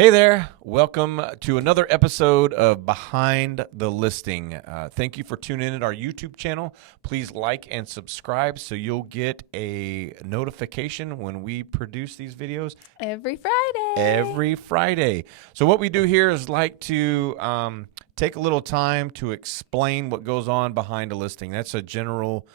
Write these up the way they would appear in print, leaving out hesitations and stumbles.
Hey there. Welcome to another episode of Behind the Listing. Thank you for tuning in at our YouTube channel. Please like and subscribe so you'll get a notification when we produce these videos Every Friday. every Friday. So what we do here is like to take a little time to explain what goes on behind a listing. That's a general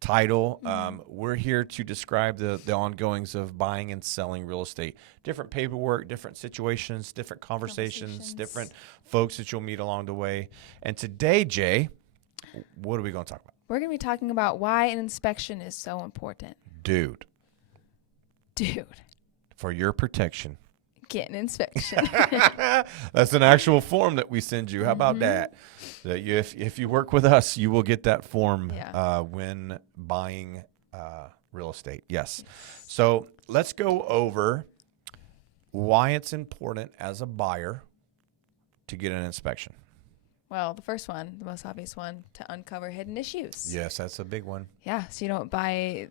title. We're here to describe the ongoings of buying and selling real estate. Different paperwork, different situations, different conversations, different folks that you'll meet along the way. And today, Jay, what are we going to talk about? We're going to be talking about why an inspection is so important. Dude, for your protection. Get an inspection. That's an actual form that we send you. How about that? That if you work with us, you will get that form when buying real estate. Yes. So let's go over why it's important as a buyer to get an inspection. Well, the first one, the most obvious one, to uncover hidden issues. Yes, that's a big one. Yeah, so you don't buy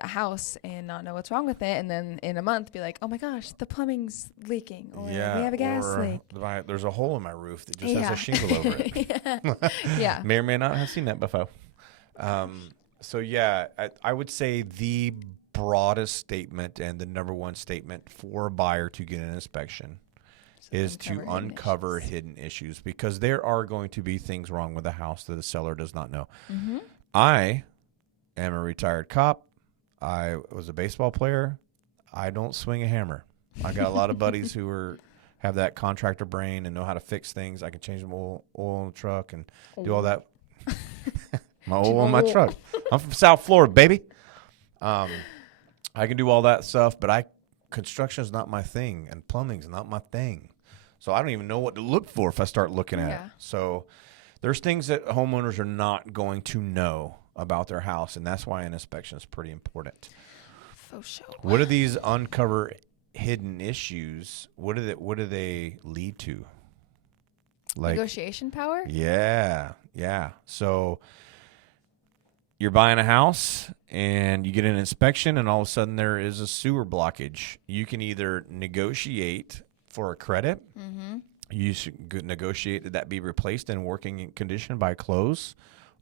a house and not know what's wrong with it, and then in a month be like, oh my gosh, the plumbing's leaking, or we have a gas leak. There's a hole in my roof that just has a shingle over it. Yeah. May or may not have seen that before. So yeah, I would say the broadest statement and the number one statement for a buyer to get an inspection is to uncover hidden issues, because there are going to be things wrong with the house that the seller does not know. I am a retired cop. I was a baseball player. I don't swing a hammer. I got a lot of buddies who have that contractor brain and know how to fix things. I can change the oil in the truck and do all that. My oil on my truck. I'm from South Florida, baby. I can do all that stuff, but construction is not my thing, and plumbing is not my thing. So I don't even know what to look for if I start looking at it. So there's things that homeowners are not going to know about their house, and that's why an inspection is pretty important. For sure. What do these uncover hidden issues? What do they lead to? Like negotiation power? Yeah. So you're buying a house and you get an inspection, and all of a sudden there is a sewer blockage. You can either negotiate for a credit. You should negotiate that be replaced in working condition by close,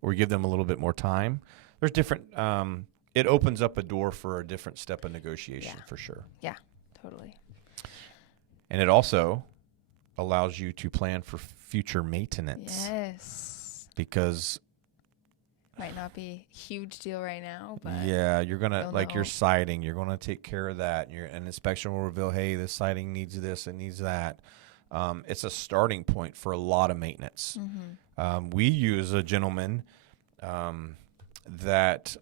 or give them a little bit more time. There's different, it opens up a door for a different step of negotiation for sure. Yeah, totally. And it also allows you to plan for future maintenance. Yes. Because might not be a huge deal right now, but you're going to, like your siding, you're going to take care of that. An inspection will reveal, hey, this siding needs this, it needs that. It's a starting point for a lot of maintenance. We use a gentleman that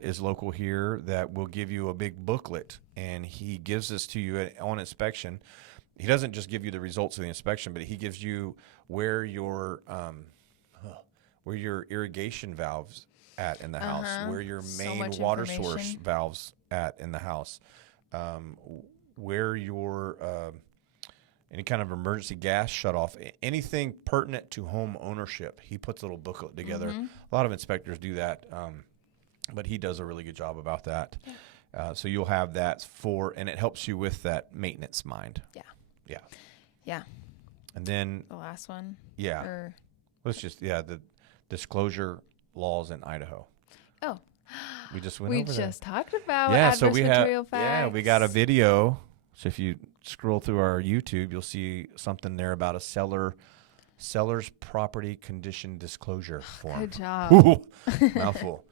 is local here that will give you a big booklet, and he gives this to you on inspection. He doesn't just give you the results of the inspection, but he gives you where your irrigation valves at in the house, where your main water source valves at in the house, where your any kind of emergency gas shutoff, anything pertinent to home ownership. He puts a little booklet together. A lot of inspectors do that, but he does a really good job about that. So you'll have that and it helps you with that maintenance mind. Yeah. And then the last one. Yeah. The disclosure laws in Idaho. Oh. We just went over that. We just talked about adverse material facts. Yeah, we got a video. So if you scroll through our YouTube, you'll see something there about a seller's property condition disclosure form. Good job. Ooh, mouthful.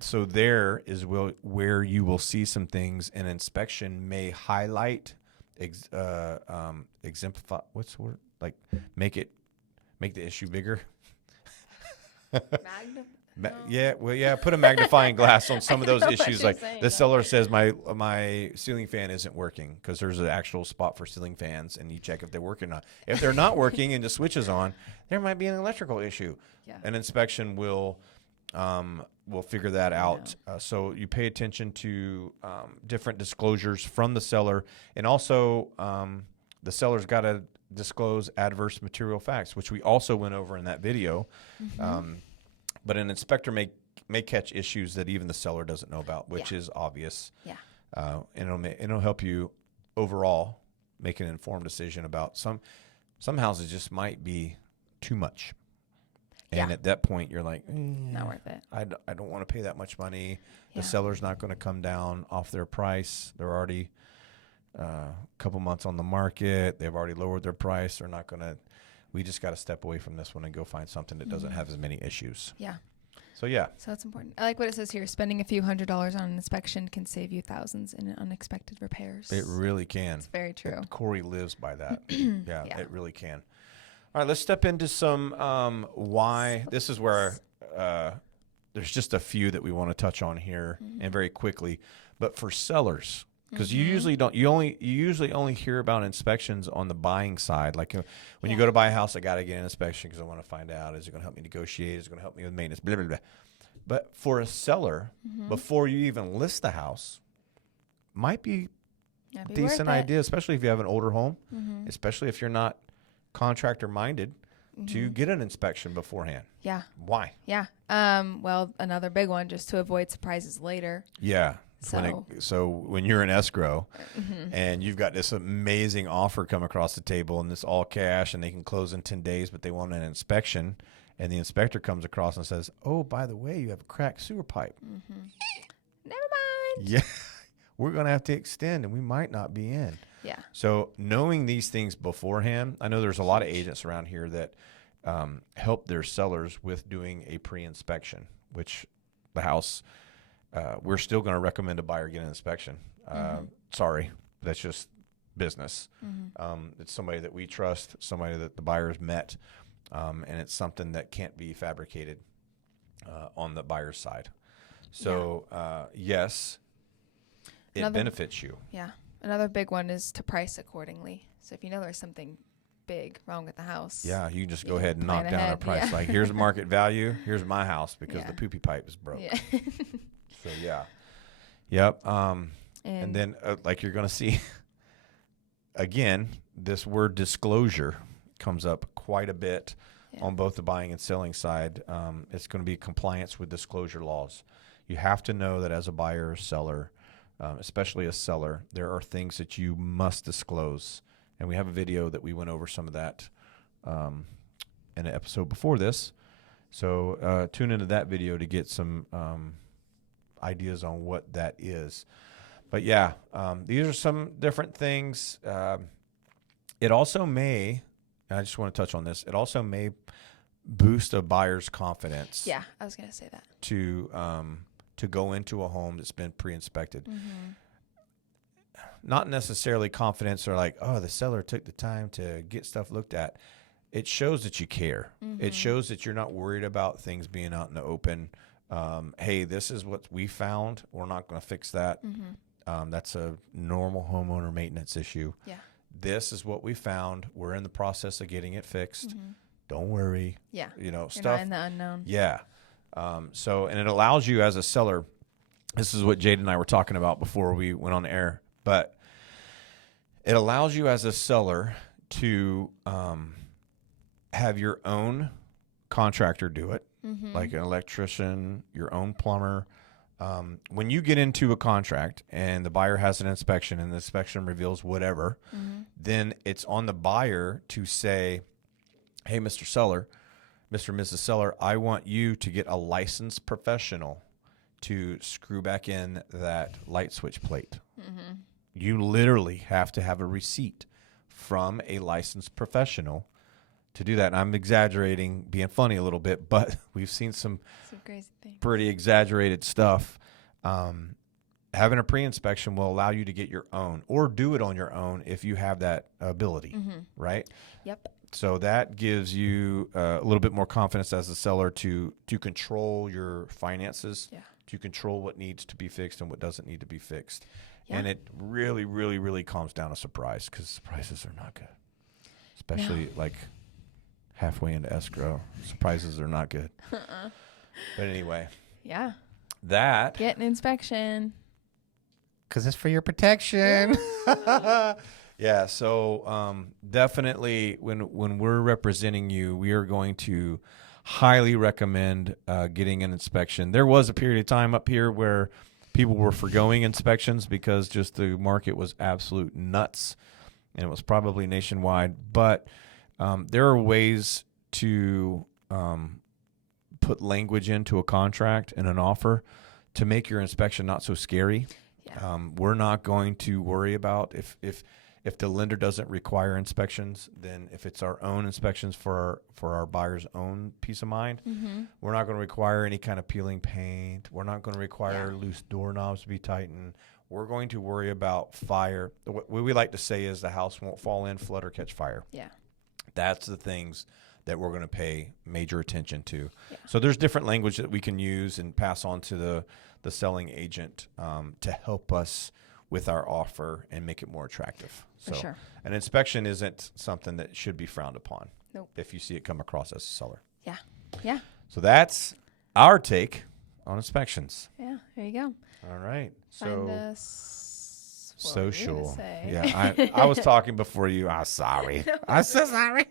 So there is where you will see some things. An inspection may highlight, exemplify. What's the word? Like make the issue bigger. Put a magnifying glass on some of those issues. Like the seller says, my ceiling fan isn't working, because there's an actual spot for ceiling fans, and you check if they're working or not. If they're not working and the switch is on, there might be an electrical issue. An inspection will figure that out. So you pay attention to different disclosures from the seller, and also the seller's got to disclose adverse material facts, which we also went over in that video. But an inspector may catch issues that even the seller doesn't know about, which is obvious. And it'll help you overall make an informed decision about some houses just might be too much. And at that point, you're like, not worth it. I don't want to pay that much money. Yeah. The seller's not going to come down off their price. They're already a couple months on the market. They've already lowered their price. They're not going to. We just got to step away from this one and go find something that doesn't have as many issues. Yeah. So, yeah. So that's important. I like what it says here. Spending a few $100s on an inspection can save you thousands in unexpected repairs. It really can. It's very true. Corey lives by that. Yeah, it really can. All right, let's step into some why. This is where there's just a few that we want to touch on here and very quickly. But for sellers, because you usually don't, you usually only hear about inspections on the buying side. Like when you go to buy a house, I got to get an inspection because I want to find out, is it going to help me negotiate? Is it going to help me with maintenance? Blah, blah, blah. But for a seller, before you even list the house, might be a decent idea, especially if you have an older home, especially if you're not contractor minded, to get an inspection beforehand. Yeah. Why? Yeah. Well, another big one, just to avoid surprises later. Yeah. So when you're in escrow and you've got this amazing offer come across the table and this all cash and they can close in 10 days, but they want an inspection, and the inspector comes across and says, oh, by the way, you have a cracked sewer pipe. Never mind. Yeah. We're going to have to extend and we might not be in. Yeah. So knowing these things beforehand, I know there's a lot of agents around here that help their sellers with doing a pre-inspection, which the house, we're still going to recommend a buyer get an inspection. Sorry, that's just business. It's somebody that we trust, somebody that the buyer's met, and it's something that can't be fabricated on the buyer's side. So, yes, it benefits you. Yeah. Another big one is to price accordingly. So if you know there's something big wrong with the house. Yeah, you just go ahead and knock down a price. Like, here's market value. Here's my house because the poopy pipe is broke. Yeah. So, yeah. Yep. And then, like you're going to see, again, this word disclosure comes up quite a bit on both the buying and selling side. It's going to be compliance with disclosure laws. You have to know that as a buyer or seller, especially a seller, there are things that you must disclose. And we have a video that we went over some of that in an episode before this. So tune into that video to get some ideas on what that is. But yeah, these are some different things. It also may, and I just want to touch on this, it also may boost a buyer's confidence. Yeah, I was going to say that. To go into a home that's been pre-inspected. Not necessarily confidence or like, oh, the seller took the time to get stuff looked at. It shows that you care. It shows that you're not worried about things being out in the open. Hey, this is what we found. We're not going to fix that. That's a normal homeowner maintenance issue. Yeah. This is what we found. We're in the process of getting it fixed. Don't worry. Yeah. You know, you're stuff. Not in the unknown. Yeah. And it allows you as a seller, this is what Jade and I were talking about before we went on the air, but it allows you as a seller to have your own contractor do it, like an electrician, your own plumber. When you get into a contract and the buyer has an inspection and the inspection reveals whatever, then it's on the buyer to say, hey, Mr. Seller, Mr. and Mrs. Seller, I want you to get a licensed professional to screw back in that light switch plate. You literally have to have a receipt from a licensed professional to do that. And I'm exaggerating, being funny a little bit, but we've seen some crazy things. Pretty exaggerated stuff. Having a pre-inspection will allow you to get your own or do it on your own if you have that ability, right? Yep. So that gives you a little bit more confidence as a seller to control your finances, to control what needs to be fixed and what doesn't need to be fixed. Yeah. And it really, really, really calms down a surprise because surprises are not good, especially like halfway into escrow. Surprises are not good. But anyway. Yeah. That. Get an inspection. Because it's for your protection. Yeah, so definitely when we're representing you, we are going to highly recommend getting an inspection. There was a period of time up here where people were forgoing inspections because just the market was absolute nuts. and it was probably nationwide. But there are ways to put language into a contract and an offer to make your inspection not so scary. Yeah. We're not going to worry about if the lender doesn't require inspections, then if it's our own inspections for our buyer's own peace of mind, we're not going to require any kind of peeling paint. We're not going to require loose doorknobs to be tightened. We're going to worry about fire. What we like to say is the house won't fall in, flood, or catch fire. Yeah. That's the things that we're going to pay major attention to. Yeah. So there's different language that we can use and pass on to the selling agent to help us with our offer and make it more attractive. For sure. An inspection isn't something that should be frowned upon. Nope. If you see it come across as a seller. Yeah. Yeah. So that's our take on inspections. Yeah. There you go. All right. Find us. Social. Yeah. I was talking before you. I'm sorry. I'm so sorry.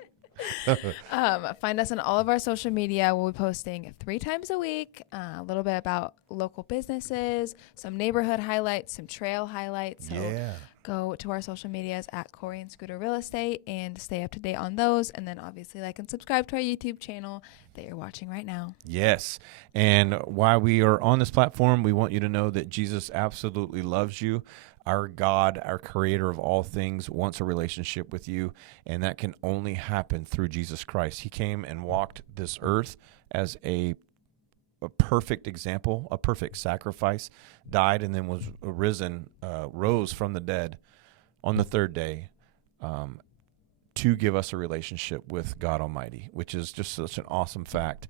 Find us on all of our social media. We'll be posting 3 times a week, a little bit about local businesses, some neighborhood highlights, some trail highlights. So go to our social medias at Corey and Scooter Real Estate and stay up to date on those. And then obviously like and subscribe to our YouTube channel that you're watching right now. Yes. And while we are on this platform, we want you to know that Jesus absolutely loves you. Our God, our creator of all things, wants a relationship with you, and that can only happen through Jesus Christ. He came and walked this earth as a perfect example, a perfect sacrifice, died and then was rose from the dead on the 3rd day to give us a relationship with God Almighty, which is just such an awesome fact.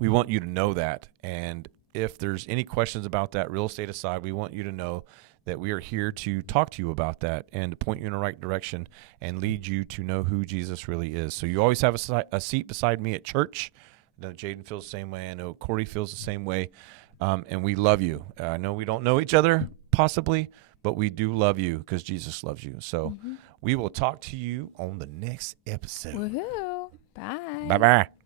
We want you to know that, and if there's any questions about that, real estate aside, we want you to know that we are here to talk to you about that and to point you in the right direction and lead you to know who Jesus really is. So you always have a seat beside me at church. I know Jaden feels the same way. I know Corey feels the same way. And we love you. I know we don't know each other possibly, but we do love you because Jesus loves you. So we will talk to you on the next episode. Woohoo. Bye. Bye-bye.